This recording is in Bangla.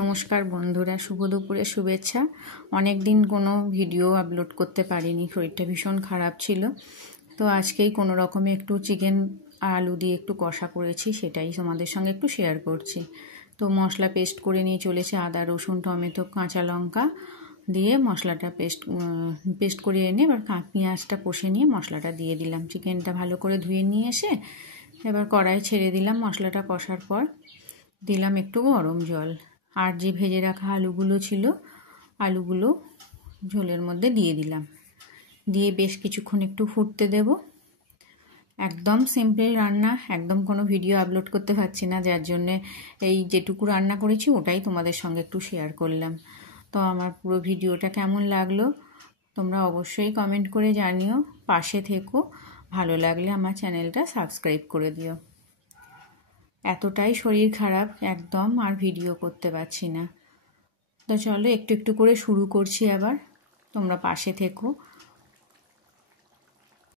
নমস্কার বন্ধুরা, শুভ দুপুরের শুভেচ্ছা। অনেক দিন কোনো ভিডিও আপলোড করতে পারিনি, শরীরটা ভীষণ খারাপ ছিল। তো আজকেই কোনো রকমে একটু চিকেন আলু দিয়ে একটু কষা করেছি, সেটাই তোমাদের সঙ্গে একটু শেয়ার করছি। তো মশলা পেস্ট করে নিয়ে চলেছে, আদা রসুন টমেটো কাঁচা লঙ্কা দিয়ে মশলাটা পেস্ট করে এনে এবার পেঁয়াজটা কষে নিয়ে মশলাটা দিয়ে দিলাম। চিকেনটা ভালো করে ধুয়ে নিয়ে এসে এবার কড়াই ছেড়ে দিলাম। মশলাটা কষার পর দিলাম একটু গরম জল, আর যে ভেজে রাখা আলুগুলো ছিল আলুগুলো ঝোলের মধ্যে দিয়ে দিলাম। দিয়ে বেশ কিছুক্ষণ একটু ফুটতে দেব। একদম সিম্পল রান্না, একদম কোনো ভিডিও আপলোড করতে পারছি না, যার জন্যে এই যেটুকু রান্না করেছি ওটাই তোমাদের সঙ্গে একটু শেয়ার করলাম। তো আমার পুরো ভিডিওটা কেমন লাগলো তোমরা অবশ্যই কমেন্ট করে জানিও, পাশে থেকো, ভালো লাগলে আমার চ্যানেলটা সাবস্ক্রাইব করে দিও। এতটাই শরীর খারাপ, একদম আর ভিডিও করতে পারছি না। তো চলো একটু একটু করে শুরু করছি আবার, তোমরা পাশে থেকো।